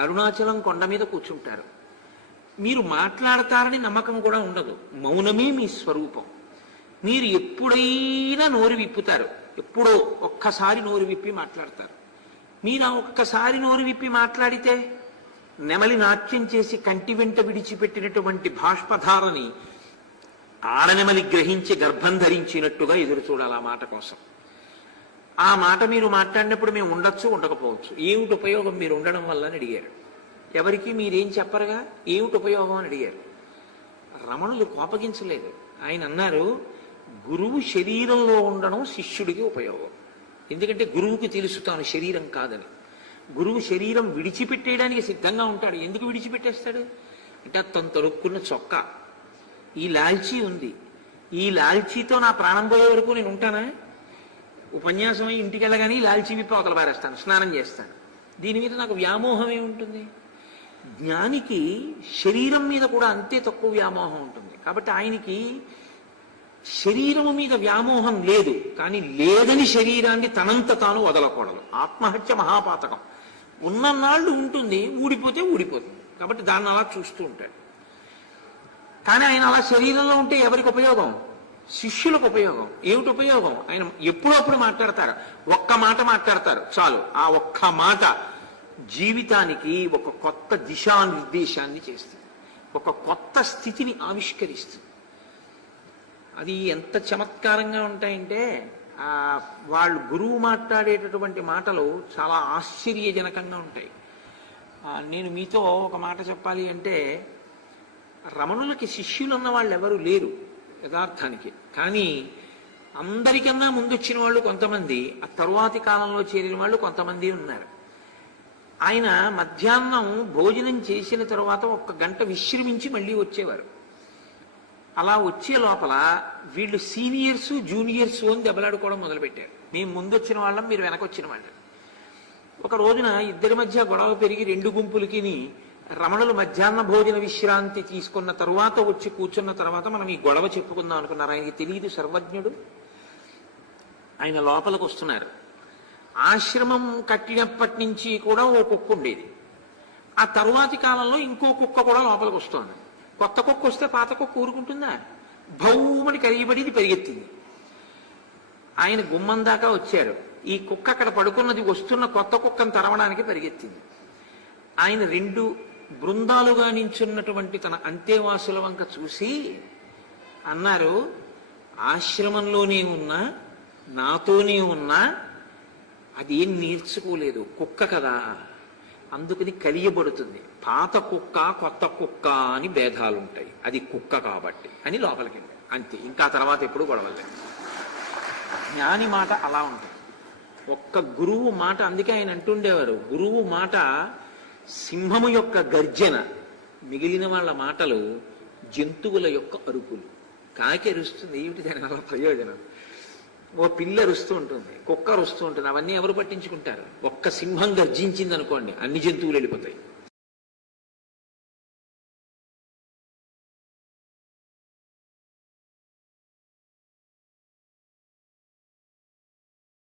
అరుణాచలం కొండ మీద కూర్చుంటారు. మీరు మాట్లాడతారని నమ్మకం కూడా ఉండదు. మౌనమే మీ స్వరూపం. మీరు ఎప్పుడైనా నోరు విప్పుతారు. ఎప్పుడో ఒక్కసారి నోరు విప్పి మాట్లాడతారు. మీరు ఒక్కసారి నోరు విప్పి మాట్లాడితే నెమలి నాట్యం చేసి కంటి వెంట విడిచిపెట్టినటువంటి బాష్పధారని ఆడనెమలి గ్రహించి గర్భం ధరించినట్టుగా ఎదురు చూడాలి ఆ మాట కోసం. ఆ మాట మీరు మాట్లాడినప్పుడు మేము ఉండొచ్చు ఉండకపోవచ్చు. ఏమిటి ఉపయోగం మీరు ఉండడం వల్ల అని అడిగారు. ఎవరికి మీరేం చెప్పరుగా? ఏమిటి ఉపయోగం అని అడిగారు. రమణులు కోపగించలేదు. ఆయన అన్నారు గురువు శరీరంలో ఉండడం శిష్యుడికి ఉపయోగం. ఎందుకంటే గురువుకి తెలుసు తాను శరీరం కాదని. గురువు శరీరం విడిచిపెట్టేయడానికి సిద్ధంగా ఉంటాడు. ఎందుకు విడిచిపెట్టేస్తాడు? అంటే తను తొడుక్కున్న చొక్కా. ఈ లాల్చీ ఉంది. ఈ లాల్చీతో నా ప్రాణం పోయే వరకు నేను ఉంటానా? ఉపన్యాసం అయి ఇంటికి వెళ్ళగానే లాల్చీ విప్పి అవతల పారేస్తాను స్నానం చేస్తాను. దీని మీద నాకు వ్యామోహం ఏముంటుంది? జ్ఞానికి శరీరం మీద కూడా అంతే తక్కువ వ్యామోహం ఉంటుంది. కాబట్టి ఆయనకి శరీరము మీద వ్యామోహం లేదు కానీ లేదని శరీరాన్ని తనంత తాను వదలకూడదు. ఆత్మహత్య మహాపాతకం. ఉన్నన్నాళ్ళు ఉంటుంది ఊడిపోతే ఊడిపోతుంది. కాబట్టి దాన్ని అలా చూస్తూ ఉంటాడు. కానీ ఆయన అలా శరీరంలో ఉంటే ఎవరికి ఉపయోగం? శిష్యులకు ఉపయోగం. ఏమిటి ఉపయోగం? ఆయన ఎప్పుడప్పుడు మాట్లాడతారు. ఒక్క మాట మాట్లాడతారు. చాలు. ఆ ఒక్క మాట జీవితానికి ఒక కొత్త దిశానిర్దేశాన్ని చేస్తుంది. ఒక కొత్త స్థితిని ఆవిష్కరిస్తుంది. అది ఎంత చమత్కారంగా ఉంటాయంటే వాళ్ళు గురువు మాట్లాడేటటువంటి మాటలు చాలా ఆశ్చర్యజనకంగా ఉంటాయి. నేను మీతో ఒక మాట చెప్పాలి అంటే రమణులకి శిష్యులు ఉన్న వాళ్ళు ఎవరు లేరు. యథార్థానికి. కానీ అందరికన్నా ముందు వచ్చిన వాళ్ళు కొంతమంది ఆ తరువాతి కాలంలో చేరిన వాళ్ళు కొంతమంది ఉన్నారు. ఆయన మధ్యాహ్నం భోజనం చేసిన తర్వాత ఒక్క గంట విశ్రమించి మళ్ళీ వచ్చేవారు. అలా వచ్చే లోపల వీళ్ళు సీనియర్స్ జూనియర్స్ అని దెబ్బలాడుకోవడం మొదలుపెట్టారు. మేము ముందు వచ్చిన వాళ్ళం మీరు వెనకొచ్చిన వాళ్ళం. ఒక రోజున ఇద్దరి మధ్య గొడవ పెరిగి రెండు గుంపులకి రమణులు మధ్యాహ్న భోజన విశ్రాంతి తీసుకున్న తరువాత వచ్చి కూర్చున్న తర్వాత మనం ఈ గొడవ చెప్పుకుందాం అనుకున్నారు. ఆయనకి తెలియదు సర్వజ్ఞుడు. ఆయన లోపలికి వస్తున్నారు. ఆశ్రమం కట్టినప్పటి నుంచి కూడా ఓ కుక్క ఉండేది. ఆ తరువాతి కాలంలో ఇంకో కుక్క కూడా లోపలికి వస్తుంది. కొత్త కుక్క వస్తే పాత కుక్క ఊరుకుంటుందా? భౌమని కరిగిపడింది పరిగెత్తింది. ఆయన గుమ్మం దాకా వచ్చారు ఈ కుక్క అక్కడ పడుకున్నది వస్తున్న కొత్త కుక్కను తరవడానికి పరిగెత్తింది. ఆయన రెండు బృందాలుగా నించున్నటువంటి తన అంతేవాసుల వంక చూసి అన్నారు ఆశ్రమంలోనే ఉన్నా నాతోనే ఉన్నా అదేం నేర్చుకోలేదు కుక్క కదా. అందుకని కలియబడుతుంది. పాత కుక్క కొత్త కుక్క అని భేదాలు ఉంటాయి అది కుక్క కాబట్టి అని లోపలికి అంతే. ఇంకా తర్వాత ఎప్పుడు గొడవలేదు జ్ఞాని మాట అలా ఉంటుంది. ఒక్క గురువు మాట అందుకే ఆయన అంటుండేవారు. గురువు మాట సింహము యొక్క గర్జన మిగిలిన వాళ్ళ మాటలు జంతువుల యొక్క అరుపులు. కాకి అరుస్తుంది ఏమిటి దాని వల్ల ప్రయోజనం? ఓ పిల్ల అరుస్తూ ఉంటుంది కుక్క అరుస్తూ ఉంటుంది అవన్నీ ఎవరు పట్టించుకుంటారు? ఒక్క సింహం గర్జించింది అనుకోండి అన్ని జంతువులు వెళ్ళిపోతాయి.